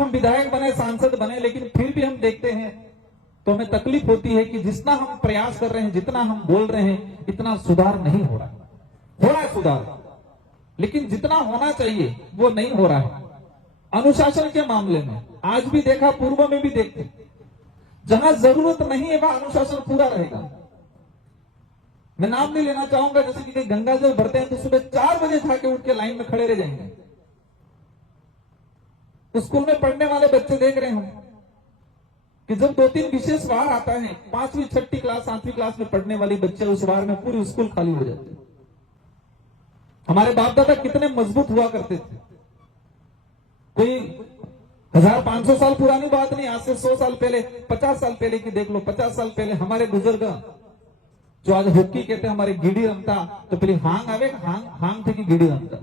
हम विधायक बने, सांसद बने, लेकिन फिर भी हम देखते हैं तो हमें तकलीफ होती है कि जितना हम प्रयास कर रहे हैं, जितना हम बोल रहे हैं, इतना सुधार नहीं हो रहा है। हो रहा है सुधार, लेकिन जितना होना चाहिए वो नहीं हो रहा है। अनुशासन के मामले में आज भी देखा, पूर्व में भी देखते, जहां जरूरत नहीं है वहां अनुशासन पूरा रहेगा। मैं नाम नहीं लेना चाहूंगा, जैसे कि गंगा जल भरते हैं तो सुबह 4 बजे जाके उठ के लाइन में खड़े रह जाएंगे। तो स्कूल में पढ़ने वाले बच्चे देख रहे हम कि जब 2-3 विशेष वार आता है, 5वीं 6ठी क्लास 7वीं क्लास में पढ़ने वाली बच्चे, उस वार में पूरी स्कूल खाली हो जाती है। हमारे बाप दादा कितने मजबूत हुआ करते थे। कोई 1500 साल पुरानी बात नहीं, आज से 100 साल पहले, 50 साल पहले की देख लो। 50 साल पहले हमारे बुजुर्ग जो आज हॉकी कहते हैं, हमारे गिडी रमता तो पहले हांग आवे, हांग थे कि गिडी रमता,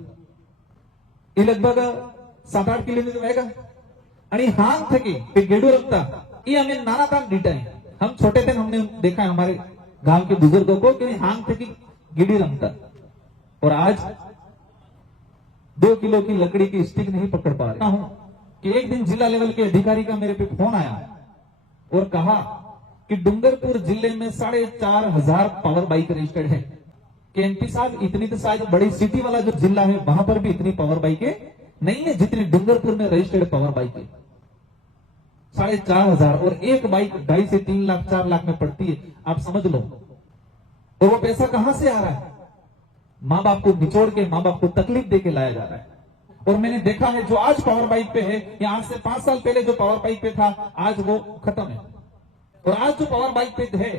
ये लगभग 7-8 किलोमीटर रहेगा। आणि हांग थे कि गेडू रमता, ये हमें नाना काम डीटा है। हम छोटे थे, हमने देखा है हमारे गांव के बुजुर्गों को कि हांग थे कि गिडी रमता, और आज 2 किलो की लकड़ी की स्टिक नहीं पकड़ पा रहा हूं कि एक दिन जिला लेवल के अधिकारी का मेरे पे फोन आया और कहा कि डूंगरपुर जिले में 4,500 पावर बाइक रजिस्टर्ड है। कि एमपी साहब, इतनी तो शायद बड़ी सिटी वाला जो जिला है वहां पर भी इतनी पावर बाइकें नहीं है जितनी डूंगरपुर में रजिस्टर्ड पावर बाइक है। 4,500, और एक बाइक 2.5 से 3 लाख 4 लाख में पड़ती है। आप समझ लो, तो वो पैसा कहां से आ रहा है? माँ बाप को निचोड़ के, माँ बाप को तकलीफ देके लाया जा रहा है। और मैंने देखा है जो आज पावर बाइक पे है, या आज से 5 साल पहले जो पावर बाइक पे था, आज वो खत्म है। और आज जो पावर बाइक पे है,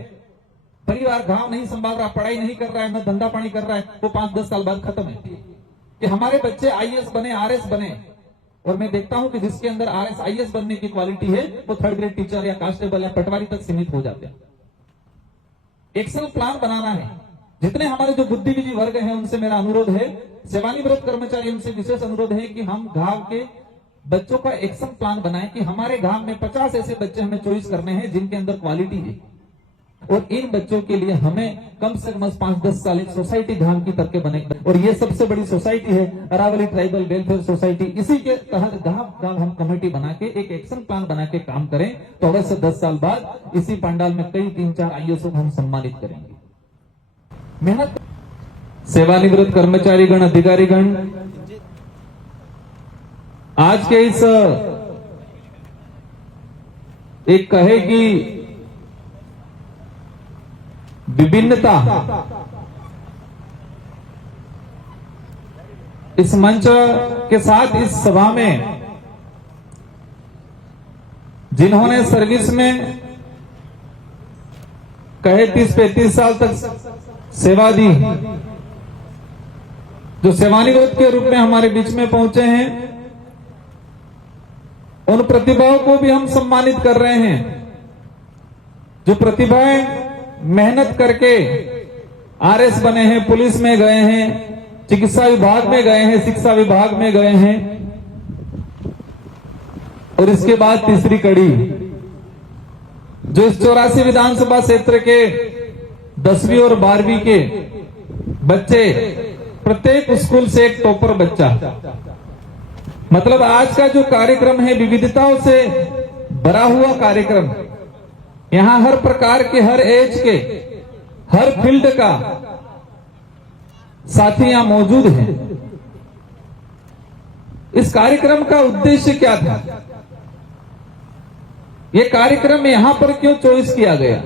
परिवार गांव नहीं संभाल रहा, पढ़ाई नहीं कर रहा है, न धंधा पानी कर रहा है, वो 5-10 साल बाद खत्म है। कि हमारे बच्चे आईएएस बने, आरएस बने, और मैं देखता हूं कि जिसके अंदर आरएस आईएएस बनने की क्वालिटी है, वो 3rd ग्रेड टीचर या कांस्टेबल या पटवारी तक सीमित हो जाते हैं। एक्शन प्लान बनाना है। जितने हमारे जो बुद्धिजीवी वर्ग हैं उनसे मेरा अनुरोध है, सेवानिवृत्त कर्मचारी, उनसे विशेष अनुरोध है कि हम गांव के बच्चों का एक्शन प्लान बनाएं कि हमारे गांव में 50 ऐसे बच्चे हमें चॉइस करने हैं जिनके अंदर क्वालिटी है, और इन बच्चों के लिए हमें कम से कम 5-10 साल एक सोसाइटी गांव की तरह बने। और ये सबसे बड़ी सोसाइटी है अरावली ट्राइबल वेलफेयर सोसाइटी। इसी के तहत गांव हम कमेटी बना के एक एक्शन प्लान बना के काम करें, तो अवश्य 10 साल बाद इसी पंडाल में कई 3-4 आईएएस को हम सम्मानित करेंगे। मेहनत, सेवानिवृत्त कर्मचारी गण, अधिकारी गण, आज के इस एक कहे कि विभिन्नता, इस मंच के साथ इस सभा में जिन्होंने सर्विस में कहे 30-35 साल तक सेवा दी, जो सेवानिवृत्त के रूप में हमारे बीच में पहुंचे हैं, उन प्रतिभाओं को भी हम सम्मानित कर रहे हैं। जो प्रतिभाएं मेहनत करके आरएस बने हैं, पुलिस में गए हैं, चिकित्सा विभाग में गए हैं, शिक्षा विभाग में गए हैं, और इसके बाद तीसरी कड़ी, जो इस 84 विधानसभा क्षेत्र के 10वीं और 12वीं के बच्चे, प्रत्येक स्कूल से एक टॉपर बच्चा, मतलब आज का जो कार्यक्रम है विविधताओं से भरा हुआ कार्यक्रम। यहां हर प्रकार के, हर एज के, हर फील्ड का साथी यहां मौजूद हैं। इस कार्यक्रम का उद्देश्य क्या था? यह कार्यक्रम यहां पर क्यों चॉइस किया गया,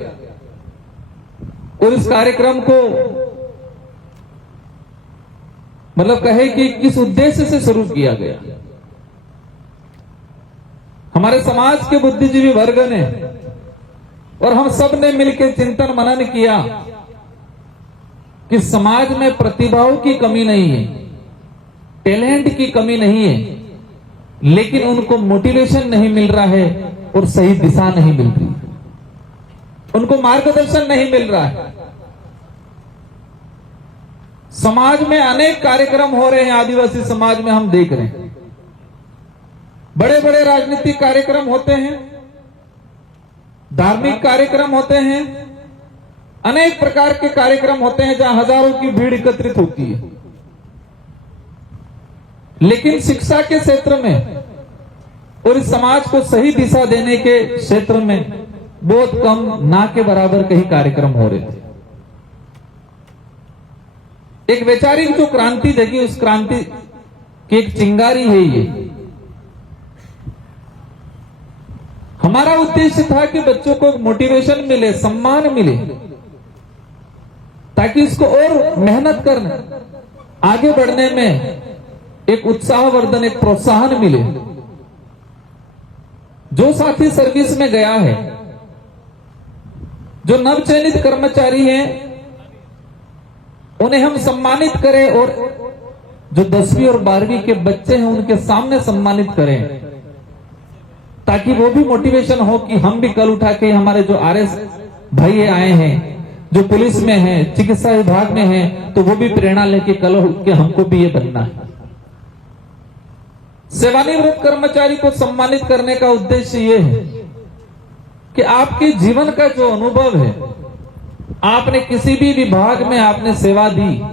और इस कार्यक्रम को मतलब कहे कि किस उद्देश्य से शुरू किया गया? हमारे समाज के बुद्धिजीवी वर्ग ने और हम सब ने मिलकर चिंतन मनन किया कि समाज में प्रतिभाओं की कमी नहीं है, टैलेंट की कमी नहीं है, लेकिन उनको मोटिवेशन नहीं मिल रहा है और सही दिशा नहीं मिल रही, उनको मार्गदर्शन नहीं मिल रहा है। समाज में अनेक कार्यक्रम हो रहे हैं, आदिवासी समाज में हम देख रहे हैं, बड़े बड़े राजनीतिक कार्यक्रम होते हैं, धार्मिक कार्यक्रम होते हैं, अनेक प्रकार के कार्यक्रम होते हैं जहां हजारों की भीड़ एकत्रित होती है। लेकिन शिक्षा के क्षेत्र में और इस समाज को सही दिशा देने के क्षेत्र में बहुत कम, ना के बराबर कई कार्यक्रम हो रहे थे। एक वैचारिक जो क्रांति जगी, उस क्रांति की एक चिंगारी है ये। हमारा उद्देश्य था कि बच्चों को मोटिवेशन मिले, सम्मान मिले, ताकि इसको और मेहनत करने, आगे बढ़ने में एक उत्साहवर्धन, एक प्रोत्साहन मिले। जो साथी सर्विस में गया है, जो नवचयनित कर्मचारी हैं, उन्हें हम सम्मानित करें, और जो 10वीं और 12वीं के बच्चे हैं उनके सामने सम्मानित करें, ताकि वो भी मोटिवेशन हो कि हम भी कल उठा के, हमारे जो आरएस भाई आए हैं, जो पुलिस में हैं, चिकित्सा विभाग में हैं, तो वो भी प्रेरणा लेके कल उठ के हमको भी ये बनना है। सेवानिवृत्त कर्मचारी को सम्मानित करने का उद्देश्य ये है कि आपके जीवन का जो अनुभव है, आपने किसी भी विभाग में आपने सेवा दी,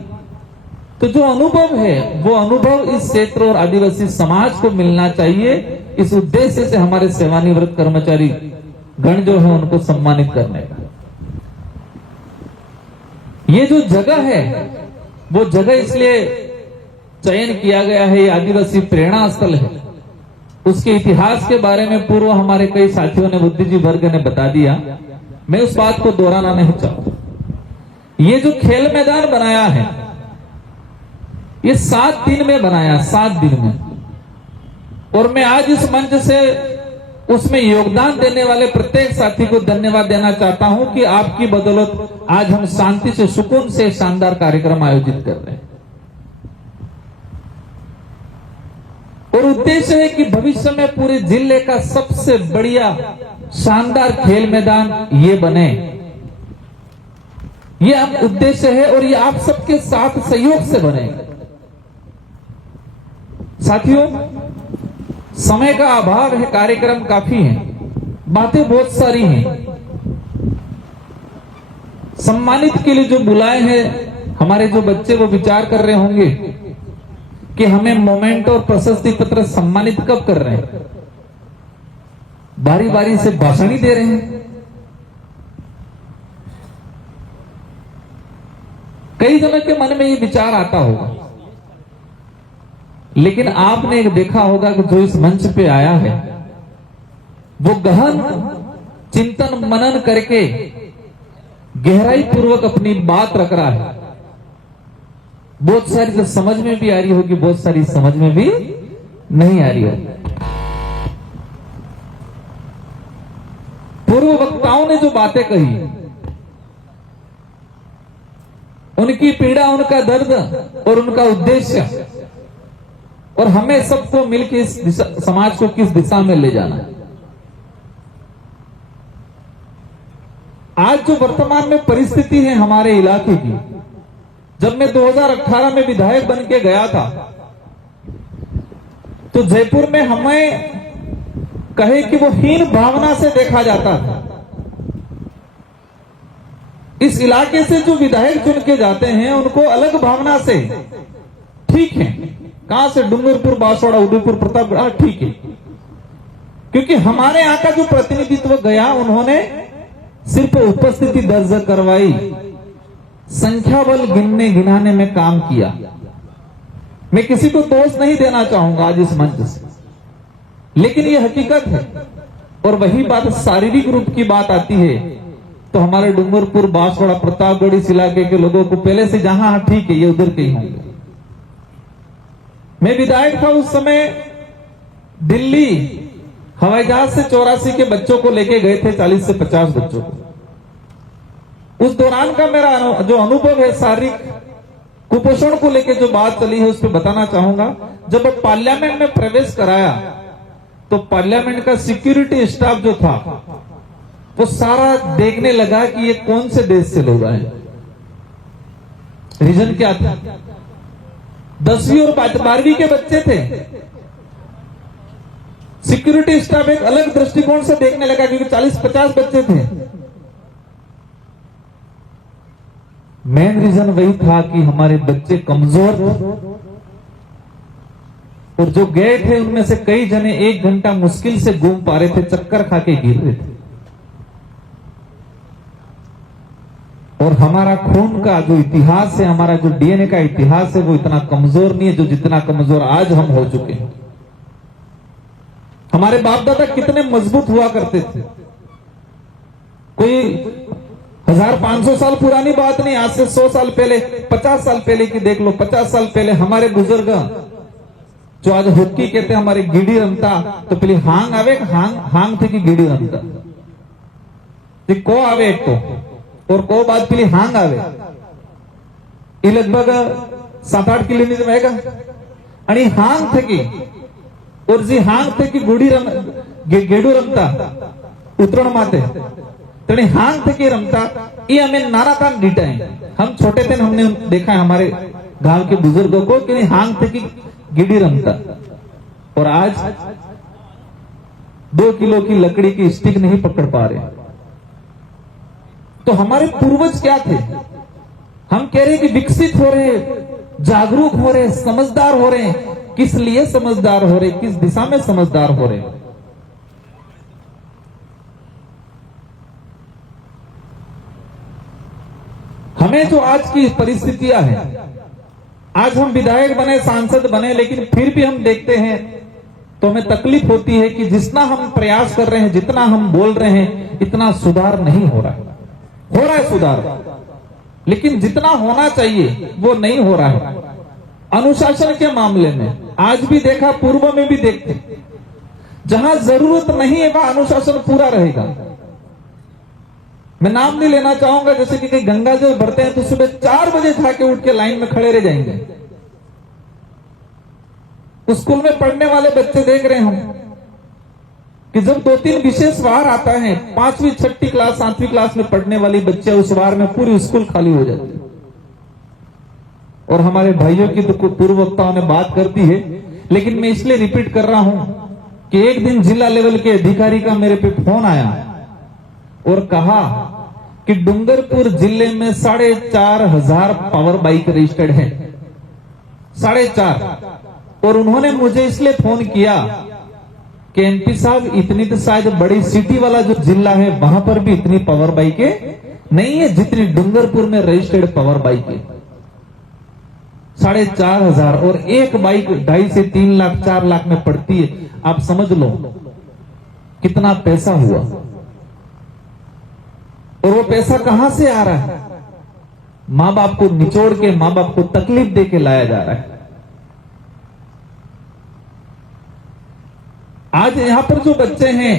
तो जो अनुभव है वो अनुभव इस क्षेत्र और आदिवासी समाज को मिलना चाहिए। इस उद्देश्य से हमारे सेवानिवृत्त कर्मचारी गण जो है उनको सम्मानित करने का ये जो जगह है, वो जगह इसलिए चयन किया गया है, ये आदिवासी प्रेरणा स्थल है। उसके इतिहास के बारे में पूर्व हमारे कई साथियों ने, बुद्धिजी वर्ग ने बता दिया, मैं उस बात को दोहराना नहीं चाहता। ये जो खेल मैदान बनाया है, ये 7 दिन में बनाया, 7 दिन में। और मैं आज इस मंच से उसमें योगदान देने वाले प्रत्येक साथी को धन्यवाद देना चाहता हूं कि आपकी बदौलत आज हम शांति से, सुकून से शानदार कार्यक्रम आयोजित कर रहे हैं। और उद्देश्य है कि भविष्य में पूरे जिले का सबसे बढ़िया शानदार खेल मैदान ये बने, ये अब उद्देश्य है, और ये आप सबके साथ सहयोग से बनेगा। साथियों, समय का अभाव है, कार्यक्रम काफी हैं, बातें बहुत सारी हैं। सम्मानित के लिए जो बुलाए हैं हमारे जो बच्चे, वो विचार कर रहे होंगे कि हमें मोमेंट और प्रशस्ति पत्र सम्मानित कब कर रहे हैं, बारी बारी से भाषण ही दे रहे हैं। कई जनों के मन में ये विचार आता होगा, लेकिन आपने एक देखा होगा कि जो इस मंच पे आया है वो गहन चिंतन मनन करके गहराई पूर्वक अपनी बात रख रहा है। बहुत सारी तो समझ में भी आ रही होगी, बहुत सारी समझ में भी नहीं आ रही होगी। पूर्व वक्ताओं ने जो बातें कही, उनकी पीड़ा, उनका दर्द और उनका उद्देश्य, और हमें सबको मिलकर इस समाज को किस दिशा में ले जाना है। आज जो वर्तमान में परिस्थिति है हमारे इलाके की, जब मैं 2018 में विधायक बन के गया था, तो जयपुर में हमें कहे कि वो हीन भावना से देखा जाता था। इस इलाके से जो विधायक चुन के जाते हैं उनको अलग भावना से, ठीक है, कहां से, डूंगरपुर, बांसवाड़ा, उदयपुर, प्रतापगढ़, ठीक है, क्योंकि हमारे यहां का जो प्रतिनिधित्व गया, उन्होंने सिर्फ उपस्थिति दर्ज करवाई, संख्या बल गिनने गिनाने में काम किया। मैं किसी को दोष नहीं देना चाहूंगा आज इस मंच से, लेकिन ये हकीकत है। और वही बात शारीरिक रूप की बात आती है तो हमारे डूंगरपुर, बांसवाड़ा, प्रतापगढ़ इस इलाके के लोगों को पहले से जहां ठीक है, ये उधर के ही होंगे। मैं विधायक था उस समय, दिल्ली हवाई जहाज से 84 के बच्चों को लेके गए थे, 40 से 50 बच्चों को। उस दौरान का मेरा जो अनुभव है, शारीरिक कुपोषण को लेके जो बात चली है उस पर बताना चाहूंगा। जब पार्लियामेंट में प्रवेश कराया तो पार्लियामेंट का सिक्योरिटी स्टाफ जो था वो सारा देखने लगा कि ये कौन से देश से लोग आए। रीजन क्या था? 10वीं और 12वीं के बच्चे थे। सिक्योरिटी स्टाफ एक अलग दृष्टिकोण से देखने लगा क्योंकि 40-50 बच्चे थे। मेन रीजन वही था कि हमारे बच्चे कमजोर थे और जो गए थे उनमें से कई जने 1 घंटा मुश्किल से घूम पा रहे थे, चक्कर खा के गिर रहे थे। और हमारा खून का जो इतिहास है, हमारा जो डीएनए का इतिहास है, वो इतना कमजोर नहीं है जो जितना कमजोर आज हम हो चुके हैं। हमारे बाप दादा कितने मजबूत हुआ करते थे। कोई 1500 साल पुरानी बात नहीं, आज से 100 साल पहले, 50 साल पहले की देख लो। 50 साल पहले हमारे बुजुर्ग जो आज हॉकी कहते हैं, हमारे गिडी रमता तो पहले हांग आवे, हांग थे कि गिडी रमता को आवे एक तो, और को बाद पहले हांग आवे। ये लगभग 7-8 किलोमीटर रहेगा। आणि हांग थे की, और जी हांग थे की गेडू रमता उतरण माते, तने हांग थे की रमता। ये हमें नारा काम डीटा है। हम छोटे थे, हमने देखा है हमारे गांव के बुजुर्गों को कि हांग थे की गिडी रमता। और आज 2 किलो की लकड़ी की स्टिक नहीं पकड़ पा रहे। तो हमारे पूर्वज क्या थे? हम कह रहे हैं कि विकसित हो रहे, जागरूक हो रहे, समझदार हो रहे। किस लिए समझदार हो रहे? किस दिशा में समझदार हो रहे? हमें जो आज की परिस्थितियां हैं, आज हम विधायक बने, सांसद बने, लेकिन फिर भी हम देखते हैं तो हमें तकलीफ होती है कि जितना हम प्रयास कर रहे हैं, जितना हम बोल रहे हैं, इतना सुधार नहीं हो रहा है। हो रहा है सुधार, लेकिन जितना होना चाहिए वो नहीं हो रहा है। अनुशासन के मामले में आज भी देखा, पूर्व में भी देखते, जहां जरूरत नहीं है वहां अनुशासन पूरा रहेगा। मैं नाम नहीं लेना चाहूंगा, जैसे कि कहीं गंगा जल भरते हैं तो सुबह 4 बजे जाके उठ के लाइन में खड़े रह जाएंगे। स्कूल में पढ़ने वाले बच्चे देख रहे हम कि जब 2-3 विशेष वार आता है, 5वीं 6वीं क्लास 7वीं क्लास में पढ़ने वाली बच्चे, उस वार में पूरी स्कूल खाली हो जाती है। और हमारे भाइयों की तो पूर्व वक्ताओं ने बात कर दी है, लेकिन मैं इसलिए रिपीट कर रहा हूं कि एक दिन जिला लेवल के अधिकारी का मेरे पे फोन आया और कहा कि डूंगरपुर जिले में 4,500 पावर बाइक रजिस्टर्ड है। 4,500। और उन्होंने मुझे इसलिए फोन किया कि एमपी साहब, इतनी तो शायद बड़ी सिटी वाला जो जिला है वहां पर भी इतनी पावर बाइकें नहीं है जितनी डूंगरपुर में रजिस्टर्ड पावर बाइक है। 4,500। और एक बाइक 2.5 से 3 लाख 4 लाख में पड़ती है। आप समझ लो कितना पैसा हुआ। और वो पैसा कहां से आ रहा है? मां बाप को निचोड़ के, मां बाप को तकलीफ दे के लाया जा रहा है। आज यहां पर जो बच्चे हैं,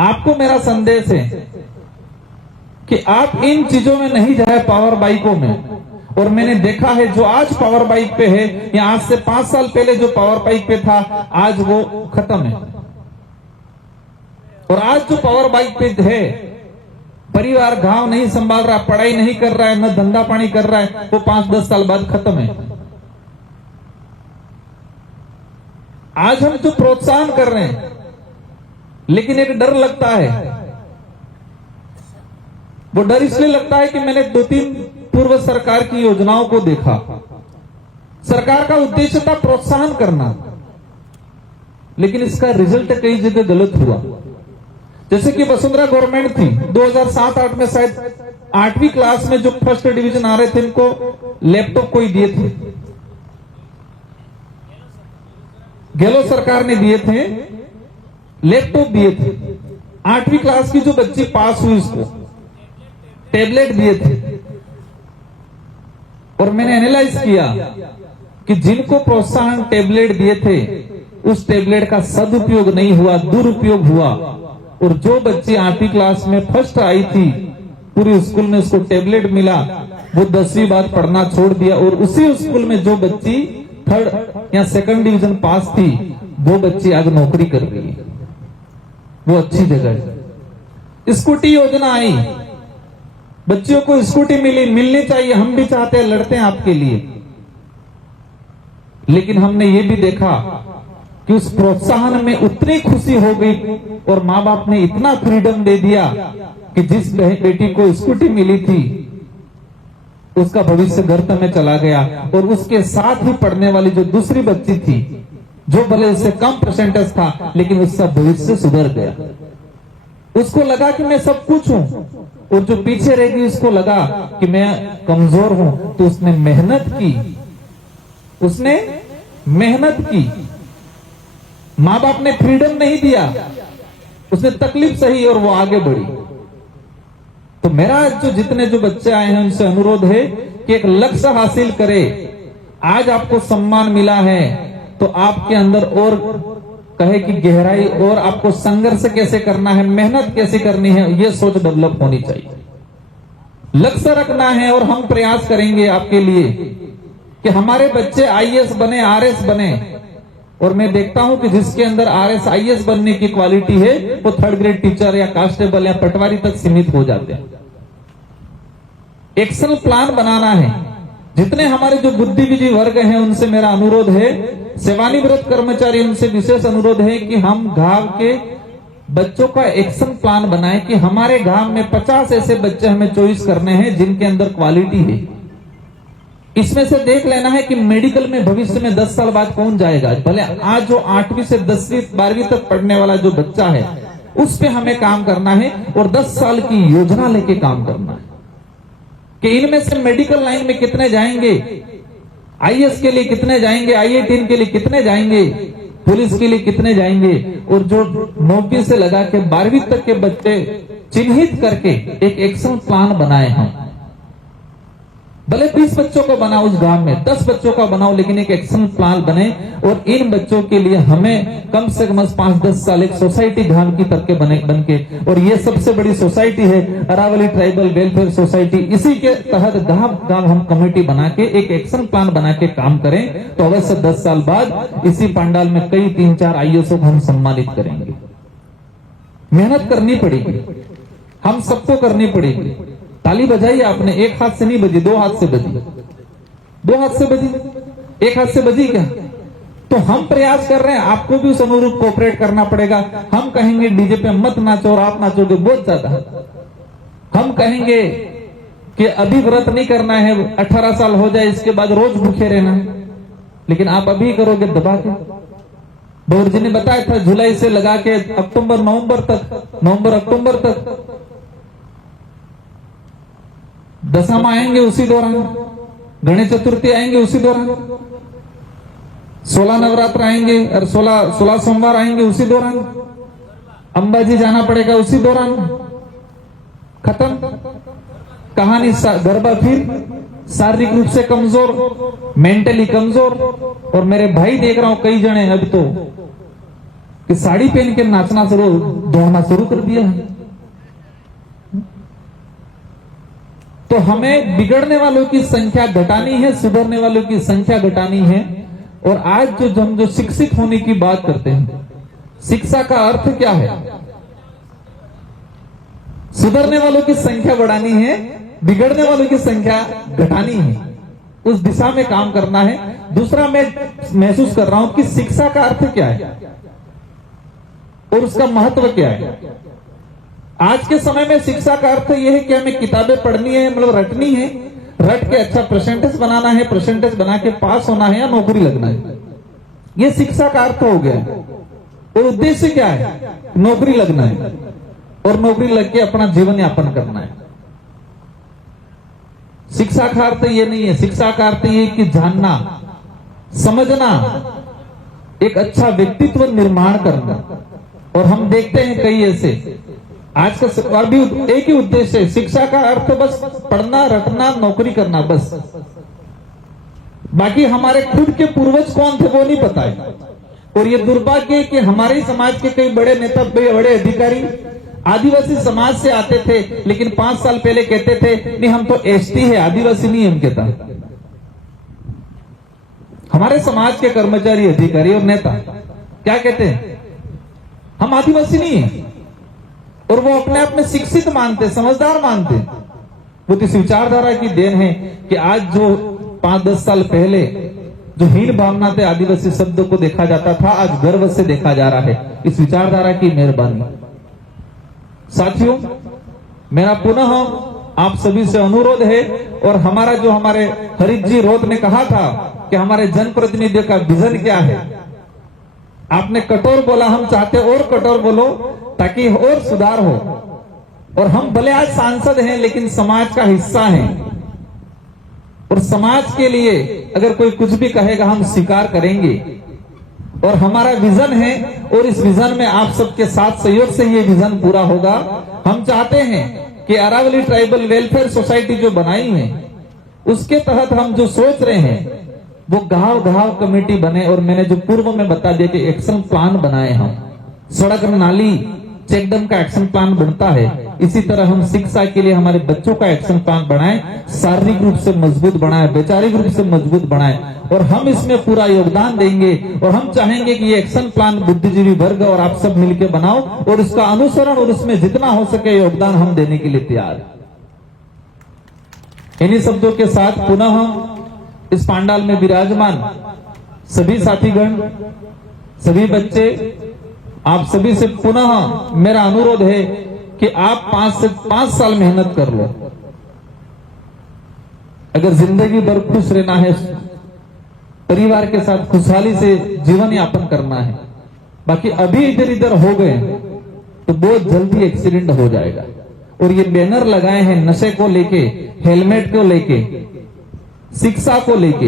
आपको मेरा संदेश है कि आप इन चीजों में नहीं जाए, पावर बाइकों में। और मैंने देखा है जो आज पावर बाइक पे है, या आज से 5 साल पहले जो पावर बाइक पे था, आज वो खत्म है। और आज जो पावर बाइक पे है, परिवार गांव नहीं संभाल रहा, पढ़ाई नहीं कर रहा है, न धंधा पानी कर रहा है, वो 5-10 साल बाद खत्म है। आज हम जो प्रोत्साहन कर रहे हैं, लेकिन एक डर लगता है। वो डर इसलिए लगता है कि मैंने 2-3 पूर्व सरकार की योजनाओं को देखा। सरकार का उद्देश्य था प्रोत्साहन करना, लेकिन इसका रिजल्ट कई जगह गलत हुआ। जैसे कि वसुंधरा गवर्नमेंट थी, 2007-8 में शायद 8वीं क्लास में जो फर्स्ट डिवीजन आ रहे थे, इनको लैपटॉप कोई दिए थे। गहलोत सरकार ने दिए थे, लैपटॉप दिए थे। 8वीं क्लास की जो बच्ची पास हुई, उसको टैबलेट दिए थे। और मैंने एनालाइज किया कि जिनको प्रोत्साहन टैबलेट दिए थे, उस टैबलेट का सदुपयोग नहीं हुआ, दुरुपयोग हुआ। और जो बच्ची 8वीं क्लास में फर्स्ट आई थी, पूरी स्कूल में उसको टैबलेट मिला, वो 10वीं बाद पढ़ना छोड़ दिया। और उसी स्कूल में जो बच्ची 3rd या 2nd डिवीजन पास थी, वो बच्ची आज नौकरी कर रही है, वो अच्छी जगह है। स्कूटी योजना आई, बच्चियों को स्कूटी मिलनी चाहिए, हम भी चाहते हैं, लड़ते हैं आपके लिए। लेकिन हमने ये भी देखा कि उस प्रोत्साहन में उतनी खुशी हो गई और मां बाप ने इतना फ्रीडम दे दिया कि जिस बेटी को स्कूटी मिली थी, उसका भविष्य गर्त में चला गया। और उसके साथ ही पढ़ने वाली जो दूसरी बच्ची थी, जो भले उससे कम परसेंटेज था लेकिन उसका भविष्य सुधर गया। उसको लगा कि मैं सब कुछ हूं, और जो पीछे रह गई उसको लगा कि मैं कमजोर हूं, तो उसने मेहनत की, उसने मेहनत की। माँ बाप ने फ्रीडम नहीं दिया, उसने तकलीफ सही और वो आगे बढ़ी। तो मेरा जो जितने जो बच्चे आए हैं उनसे अनुरोध है कि एक लक्ष्य हासिल करे। आज आपको सम्मान मिला है तो आपके अंदर और कहे कि गहराई और आपको संघर्ष कैसे करना है, मेहनत कैसे करनी है, ये सोच डेवलप होनी चाहिए। लक्ष्य रखना है और हम प्रयास करेंगे आपके लिए कि हमारे बच्चे आईएएस बने, आरएस बने। और मैं देखता हूं कि जिसके अंदर आरएस आईएएस बनने की क्वालिटी है वो 3rd ग्रेड टीचर या कांस्टेबल या पटवारी तक सीमित हो जाते हैं। एक्शन प्लान बनाना है। जितने हमारे जो बुद्धिजीवी वर्ग हैं उनसे मेरा अनुरोध है, सेवानिवृत्त कर्मचारी उनसे विशेष अनुरोध है कि हम गांव के बच्चों का एक्शन प्लान बनाएं कि हमारे गांव में 50 ऐसे बच्चे हमें चॉइस करने हैं जिनके अंदर क्वालिटी है। इसमें से देख लेना है कि मेडिकल में भविष्य में 10 साल बाद कौन जाएगा। भले आज जो 8वीं से 10वीं 12वीं तक पढ़ने वाला जो बच्चा है उस पे हमें काम करना है और 10 साल की योजना लेके काम करना है कि इनमें से मेडिकल लाइन में कितने जाएंगे, आईएएस के लिए कितने जाएंगे, IIT के लिए कितने जाएंगे, पुलिस के लिए कितने जाएंगे। और जो 9वीं से लगा के 12वीं तक के बच्चे चिन्हित करके एक एक्शन प्लान बनाए हम। भले 20 बच्चों को बनाओ उस गांव में, 10 बच्चों का बनाओ, लेकिन एक एक्शन प्लान बने। और इन बच्चों के लिए हमें कम से कम 5-10 साल एक सोसाइटी गांव की तरह के बन के, और ये सबसे बड़ी सोसाइटी है अरावली ट्राइबल वेलफेयर सोसाइटी। इसी के तहत गांव हम कमेटी बना के एक एक्शन प्लान बना के काम करें तो अवश्य 10 साल बाद इसी पंडाल में कई 3-4 आईएएस को हम सम्मानित करेंगे। मेहनत करनी पड़ेगी, हम सबको करनी पड़ेगी। ताली बजाई आपने, एक हाथ से नहीं बजी, 2 हाथ से बजी, 2 हाथ से बजी, एक हाथ से बजी क्या? तो हम प्रयास कर रहे हैं, आपको भी उस अनुरूप कोऑपरेट करना पड़ेगा। हम कहेंगे डीजे पे मत नाचो और आप नाचोगे बहुत ज्यादा। हम कहेंगे कि अभी व्रत नहीं करना है, 18 साल हो जाए इसके बाद रोज भूखे रहना है, लेकिन आप अभी करोगे दबा के। बौर जी ने बताया था जुलाई से लगा के अक्टूबर नवंबर तक, नवंबर अक्टूबर तक दशमा आएंगे उसी दौरान, गणेश चतुर्थी आएंगे उसी दौरान, 16 नवरात्र आएंगे और 16 सोमवार आएंगे उसी दौरान, अंबाजी जाना पड़ेगा उसी दौरान। खत्म कहानी। गरबा फिर शारीरिक रूप से कमजोर, मेंटली कमजोर। और मेरे भाई देख रहा हूं कई जने अब तो कि साड़ी पहन के नाचना शुरू, दौड़ना शुरू कर दिया है। तो हमें बिगड़ने वालों की संख्या घटानी है, सुधरने वालों की संख्या घटानी है। और आज जो हम जो शिक्षित होने की बात करते हैं, शिक्षा का अर्थ क्या है? सुधरने वालों की संख्या बढ़ानी है, बिगड़ने वालों की संख्या घटानी है, उस दिशा में काम करना है। दूसरा, मैं महसूस कर रहा हूं कि शिक्षा का अर्थ क्या है और उसका महत्व क्या है। आज के समय में शिक्षा का अर्थ यह है कि हमें किताबें पढ़नी है, मतलब रटनी है, रट के अच्छा परसेंटेज बनाना है, परसेंटेज बना के पास होना है या नौकरी लगना है। यह शिक्षा का अर्थ हो गया। और उद्देश्य क्या है? नौकरी लगना है और नौकरी लग के अपना जीवन यापन करना है। शिक्षा का अर्थ ये नहीं है। शिक्षा का अर्थ ये कि जानना, समझना, एक अच्छा व्यक्तित्व निर्माण करना। और हम देखते हैं कई ऐसे आज का अभी एक ही उद्देश्य है, शिक्षा का अर्थ बस पढ़ना, रटना, नौकरी करना, बस। बाकी हमारे खुद के पूर्वज कौन थे वो नहीं पता है। और ये दुर्भाग्य है कि हमारे समाज के कई बड़े नेता, बड़े अधिकारी आदिवासी समाज से आते थे, लेकिन 5 साल पहले कहते थे नहीं हम तो एसटी है, आदिवासी नहीं है। हम कहता हमारे समाज के कर्मचारी, अधिकारी और नेता क्या कहते हैं? हम आदिवासी नहीं है। और वो अपने आप में शिक्षित मानते, समझदार मानते। वो इस विचारधारा की देन है कि आज जो 5-10 साल पहले जो हीन भावना थे आदिवासी शब्द को देखा जाता था, आज गर्व से देखा जा रहा है। इस विचारधारा की मेहरबानी। साथियों, मेरा पुनः आप सभी से अनुरोध है, और हमारा जो हमारे हरीश जी रोत ने कहा था कि हमारे जनप्रतिनिधियों का विजन क्या है, आपने कठोर बोला, हम चाहते और कठोर बोलो ताकि और सुधार हो। और हम भले आज सांसद हैं लेकिन समाज का हिस्सा हैं, और समाज के लिए अगर कोई कुछ भी कहेगा हम स्वीकार करेंगे। और हमारा विजन है, और इस विजन में आप सबके साथ सहयोग से ये विजन पूरा होगा। हम चाहते हैं कि अरावली ट्राइबल वेलफेयर सोसाइटी जो बनाई है उसके तहत हम जो सोच रहे हैं वो गांव गांव कमेटी बने। और मैंने जो पूर्व में बता दिया कि एक्शन प्लान बनाए हम, सड़क नाली चेकडम का एक्शन प्लान बनता है, इसी तरह हम शिक्षा के लिए हमारे बच्चों का एक्शन प्लान बनाए, शारीरिक रूप से मजबूत बनाए, वैचारिक रूप से मजबूत बनाए। और हम इसमें पूरा योगदान देंगे। और हम चाहेंगे कि ये एक्शन प्लान बुद्धिजीवी वर्ग और आप सब मिलकर बनाओ, और इसका अनुसरण और इसमें जितना हो सके योगदान हम देने के लिए तैयार हैं। इन्हीं शब्दों के साथ पुनः हम इस पांडाल में विराजमान सभी साथीगण, सभी बच्चे, आप सभी से पुनः मेरा अनुरोध है कि आप 5 से 5 साल मेहनत कर लो। अगर जिंदगी भर खुश रहना है, परिवार के साथ खुशहाली से जीवन यापन करना है, बाकी अभी इधर इधर हो गए तो बहुत जल्दी एक्सीडेंट हो जाएगा। और ये बैनर लगाए हैं नशे को लेके, हेलमेट को लेके, शिक्षा को लेके,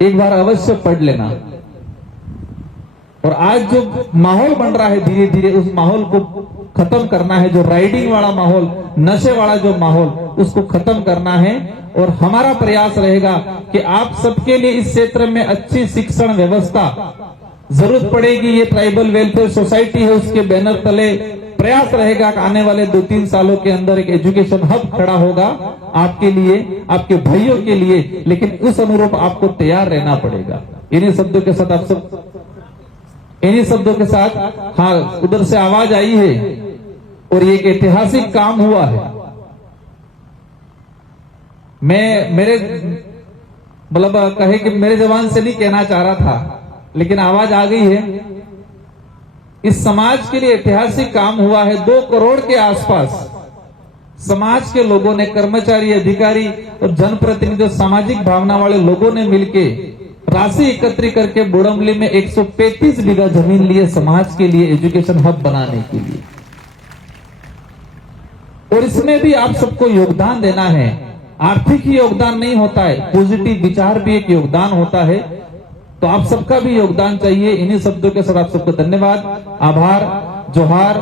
एक बार अवश्य पढ़ लेना। और आज जो माहौल बन रहा है धीरे धीरे उस माहौल को खत्म करना है। जो राइडिंग वाला माहौल, नशे वाला जो माहौल, उसको खत्म करना है। और हमारा प्रयास रहेगा कि आप सबके लिए इस क्षेत्र में अच्छी शिक्षण व्यवस्था, जरूरत पड़ेगी ये ट्राइबल वेलफेयर सोसाइटी है उसके बैनर तले प्रयास रहेगा कि आने वाले 2-3 सालों के अंदर एक एजुकेशन हब खड़ा होगा आपके लिए, आपके भाइयों के लिए। लेकिन उस अनुरूप आपको तैयार रहना पड़ेगा। इन्हीं शब्दों के साथ आप सब, इन्हीं शब्दों के साथ, हाँ उधर से आवाज आई है और ये एक ऐतिहासिक काम हुआ है। मैं मेरे मतलब कहे कि मेरे जबान से नहीं कहना चाह रहा था, लेकिन आवाज आ गई है। इस समाज के लिए ऐतिहासिक काम हुआ है। 2 करोड़ के आसपास समाज के लोगों ने, कर्मचारी, अधिकारी और जनप्रतिनिधि, सामाजिक भावना वाले लोगों ने मिलके राशि एकत्रित करके बोडमली में 135 बीघा जमीन लिए समाज के लिए, एजुकेशन हब बनाने के लिए। और इसमें भी आप सबको योगदान देना है। आर्थिक ही योगदान नहीं होता है, पॉजिटिव विचार भी एक योगदान होता है। तो आप सबका भी योगदान चाहिए। इन्हीं शब्दों के साथ आप सबको धन्यवाद, आभार, जोहार।